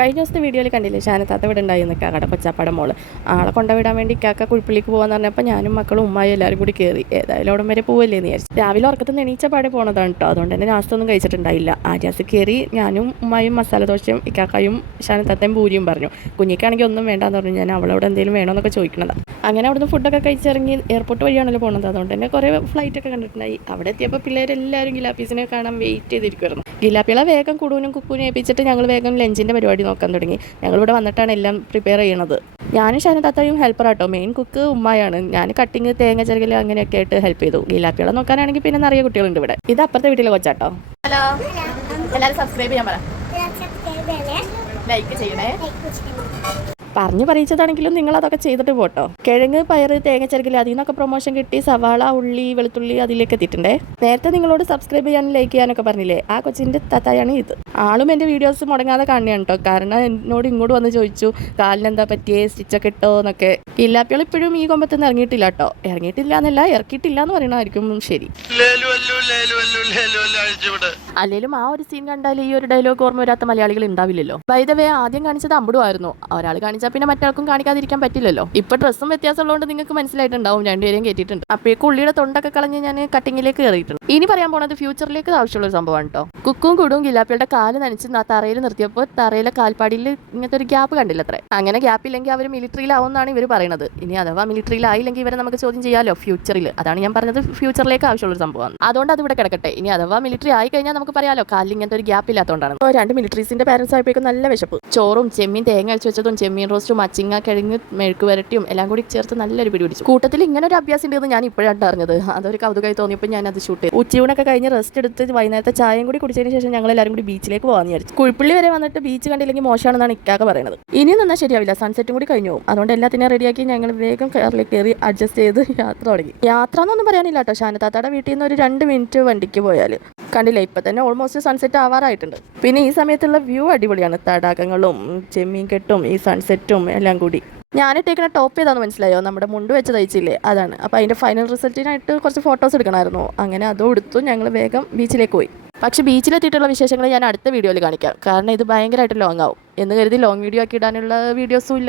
കഴിഞ്ഞ ദിവസത്തെ വീഡിയോയിൽ കണ്ടില്ലേ ഷാനത്താത്ത ഇവിടെ ഉണ്ടായിരുന്നു കാക്കയുടെ കൊച്ചാപ്പാടെ മോള്. ആളെ കൊണ്ടുവിടാൻ വേണ്ടി കാക്ക കുഴിപ്പള്ളിക്ക് പോകാന്ന് പറഞ്ഞപ്പോൾ ഞാനും മക്കളും ഉമ്മായും എല്ലാവരും കൂടി കയറി. ഏതായാലും അവിടെ വരെ പോവല്ലേ എന്ന് വിചാരിച്ചു. രാവിലെ ഉറക്കത്തിൽ എണീച്ച പാടെ പോണതാണ് കേട്ടോ. അതുകൊണ്ട് തന്നെ നാസ്തൊന്നും കഴിച്ചിട്ടുണ്ടായില്ല. ആര്യാസ് കയറി ഞാനും ഉമ്മായും മസാല ദോശയും ഇക്കാക്കയും ഷാനത്താത്തയും പൂരിയും പറഞ്ഞു. കുഞ്ഞിക്കാണെങ്കിൽ ഒന്നും വേണ്ടാന്ന് പറഞ്ഞു. ഞാൻ അവളോട് എന്തെങ്കിലും വേണമെന്നൊക്കെ ചോദിക്കണതാണ്. അങ്ങനെ അവിടുന്ന് ഫുഡൊക്കെ കഴിച്ചിറങ്ങി എയർപോർട്ട് വഴിയാണല്ലോ പോകുന്നത്. അതുകൊണ്ട് തന്നെ കുറേ ഫ്ലൈറ്റൊക്കെ കണ്ടിട്ടുണ്ടായി. അവിടെ എത്തിയപ്പോൾ പിള്ളേരെല്ലാവരും ഗിലാപ്പീസിനെ കാണാൻ വെയിറ്റ് ചെയ്തിരിക്കുമായിരുന്നു. ഗിലാപ്പികളെ വേഗം കുടൂനും കുക്കൂനും ഏൽപ്പിച്ചിട്ട് ഞങ്ങൾ വേഗം ലഞ്ചിൻ്റെ പരിപാടി നോക്കാൻ തുടങ്ങി. ഞങ്ങളിവിടെ വന്നിട്ടാണ് എല്ലാം പ്രിപ്പയർ ചെയ്യണത്. ഞാനും ഷാനത്താത്തയും ഹെൽപ്പറാട്ടോ. മെയിൻ കുക്ക് ഉമ്മയാണ്. ഞാൻ കട്ടിങ് തേങ്ങ ചെറുകൽ അങ്ങനെയൊക്കെ ആയിട്ട് ഹെൽപ്പ് ചെയ്തു. ഗിലാപ്പികളെ നോക്കാനാണെങ്കിൽ പിന്നെ നിറയെ കുട്ടികളുണ്ട് ഇവിടെ. ഇത് അപ്പുറത്തെ വീട്ടിലെ കൊച്ചാട്ടോ. ഹലോ, എല്ലാവരും സബ്സ്ക്രൈബ് ചെയ്യാൻ പറ, ലൈക്ക് ചെയ്യണേ. പറഞ്ഞു പറയിച്ചതാണെങ്കിലും നിങ്ങൾ അതൊക്കെ ചെയ്തിട്ട് പോട്ടോ. കിഴങ്ങ്, പയറ്, തേങ്ങ ചെറുകിൽ അതിൽ നിന്നൊക്കെ പ്രൊമോഷൻ കിട്ടി. സവാള, ഉള്ളി, വെളുത്തുള്ളി അതിലേക്ക് എത്തിയിട്ടുണ്ടേ. നേരത്തെ നിങ്ങളോട് സബ്സ്ക്രൈബ് ചെയ്യാനും ലൈക്ക് ചെയ്യാനൊക്കെ പറഞ്ഞില്ലേ, ആ കൊച്ചിൻ്റെ തത്തായാണ് ഇത്. ആളും എൻ്റെ വീഡിയോസ് മുടങ്ങാതെ കാണുകയാണ് കേട്ടോ. കാരണം എന്നോട് ഇങ്ങോട്ട് വന്ന് ചോദിച്ചു കാലിനെന്താ പറ്റിയേ, സ്റ്റിച്ചൊക്കെ ഇട്ടോ എന്നൊക്കെ. ഇല്ലാപ്പികൾ ഇപ്പോഴും ഈ കൊമ്പത്ത് നിന്ന് ഇറങ്ങിയിട്ടില്ല കേട്ടോ. ഇറങ്ങിയിട്ടില്ല എന്നല്ല, ഇറക്കിയിട്ടില്ല എന്ന് പറയണമായിരിക്കും ശരി. അല്ലെങ്കിലും ആ ഒരു സീൻ കണ്ടാൽ ഈ ഒരു ഡയലോഗ് ഓർമ്മ വരാത്ത മലയാളികൾ ഉണ്ടാവില്ലല്ലോ. ബൈ ദ വേ ആദ്യം കാണിച്ചത് അമ്പടുമായിരുന്നു. ഒരാൾ കാണിച്ചാൽ പിന്നെ മറ്റാൾക്കും കാണിക്കാതിരിക്കാൻ പറ്റില്ലല്ലോ. ഇപ്പൊ ഡ്രസ്സും വ്യത്യാസമുള്ളതുകൊണ്ട് നിങ്ങൾക്ക് മനസ്സിലായിട്ടുണ്ടാവും. രണ്ടുപേരെയും കയറ്റിയിട്ടുണ്ട്. അപ്പോഴേക്കും ഉള്ളിയുടെ തൊണ്ടൊക്കെ കളഞ്ഞ് ഞാൻ കട്ടിങ്ങിലേക്ക് കയറിയിട്ടുണ്ട്. ഇനി പറയാൻ പോണത് ഫ്യൂച്ചറിലേക്ക് ആവശ്യമുള്ള ഒരു സംഭവമാണ് കേട്ടോ. കുക്കും കുടും ഗിലാപ്പിയുടെ കാല് നനച്ച് തറയിൽ നിർത്തിയപ്പോൾ തറയിലെ കാൽപ്പാടിയിൽ ഇങ്ങനത്തെ ഒരു ഗ്യാപ്പ് കണ്ടില്ല അത്രേ. അങ്ങനെ ഗ്യാപ്പില്ലെങ്കിൽ അവർ മിലിറ്ററിയിലാവുമെന്നാണ് ഇവർ പറയുന്നത്. ഇനി അഥവാ മിലിറ്ററിയിലായില്ലെങ്കിൽ ഇവരെ നമുക്ക് ചോദ്യം ചെയ്യാമല്ലോ ഫ്യൂച്ചറിൽ. അതാണ് ഞാൻ പറഞ്ഞത്, ഫ്യൂച്ചറിലേക്ക് ആവശ്യമുള്ള ഒരു സംഭവമാണ്. അതുകൊണ്ട് അത് ഇവിടെ കിടക്കട്ടെ. ഇനി അഥവാ മിലിറ്ററി ആയി കഴിഞ്ഞാൽ നമുക്ക് പറയാലോ കാലിൽ ഇങ്ങനത്തെ ഒരു ഗ്യാപ്പ് ഇല്ലാത്തതുകൊണ്ടാണ്. ഇപ്പോൾ രണ്ട് മിലിറ്ററീസിന്റെ പാരൻസ് ആയപ്പോഴേക്കും നല്ല വിശപ്പ്. ചോറും ചെമ്മീൻ തേങ്ങ അഴിച്ചു വെച്ചതും ചെമ്മീൻ റോസ്റ്റും അച്ചിങ്ങ കിഴങ്ങ് മെഴുക്ക് വരട്ടിയും എല്ലാം കൂടി ചേർത്ത് നല്ലൊരു പിടി പിടിച്ചു. കൂട്ടത്തിൽ ഇങ്ങനെ ഒരു അഭ്യാസം ഉണ്ടെന്ന് ഞാൻ ഇപ്പോഴാണ് അറിഞ്ഞത്. അതൊരു കൗതുകമായി തോന്നിയപ്പോൾ ഞാൻ അത് ഷൂട്ട് ചെയ്തു. ഉച്ചയൂണൊക്കെ കഴിഞ്ഞ് റെസ്റ്റ് എടുത്ത് വൈകുന്നേരത്തെ ചായയും കൂടി കുടിച്ചതിന് ശേഷം ഞങ്ങൾ എല്ലാവരും കൂടി ബീച്ചിലേക്ക് പോകാമെന്ന് വിചാരിച്ചു. കുഴിപ്പള്ളി വരെ വന്നിട്ട് ബീച്ച് കണ്ടില്ലെങ്കിൽ മോശമാണെന്നാണ് ഇക്കാക്ക പറയുന്നത്. ഇനിയും നിന്നാൽ ശരിയാവില്ല, സൺസെറ്റും കൂടി കഴിഞ്ഞു പോകും. അതുകൊണ്ട് എല്ലാത്തിനെയും റെഡിയാക്കി ഞങ്ങൾ വേഗം കാറിലേക്ക് കയറി അഡ്ജസ്റ്റ് ചെയ്ത് യാത്ര തുടങ്ങി. യാത്ര എന്നൊന്നും പറയാനില്ല കേട്ടോ. ഷാനത്താത്തയുടെ വീട്ടിൽ നിന്ന് ഒരു 2 മിനിറ്റ് വണ്ടിക്ക് പോയാൽ കണ്ടില്ല. ഇപ്പം തന്നെ ഓൾമോസ്റ്റ് സൺസെറ്റ് ആവാറായിട്ടുണ്ട്. പിന്നെ ഈ സമയത്തുള്ള വ്യൂ അടിപൊളിയാണ്. തടാകങ്ങളും ചെമ്മീൻ കെട്ടും ഈ സൺസെറ്റും എല്ലാം കൂടി. ഞാനിട്ടേക്കുന്ന ടോപ്പ് ഏതാണെന്ന് മനസ്സിലായോ? നമ്മുടെ മുണ്ട് വെച്ച് തയ്ച്ചില്ലേ, അതാണ്. അപ്പോൾ അതിൻ്റെ ഫൈനൽ റിസൾട്ടിനായിട്ട് കുറച്ച് ഫോട്ടോസ് എടുക്കണമായിരുന്നു. അങ്ങനെ അതും എടുത്തു ഞങ്ങൾ വേഗം ബീച്ചിലേക്ക് പോയി. പക്ഷേ ബീച്ചിലെത്തിയിട്ടുള്ള വിശേഷങ്ങൾ ഞാൻ അടുത്ത വീഡിയോയിൽ കാണിക്കാം. കാരണം ഇത് ഭയങ്കരമായിട്ട് ലോങ് ആവും എന്ന് കരുതി ലോങ് വീഡിയോ ആക്കി ഇടാനുള്ള വീഡിയോസും ഇല്ല.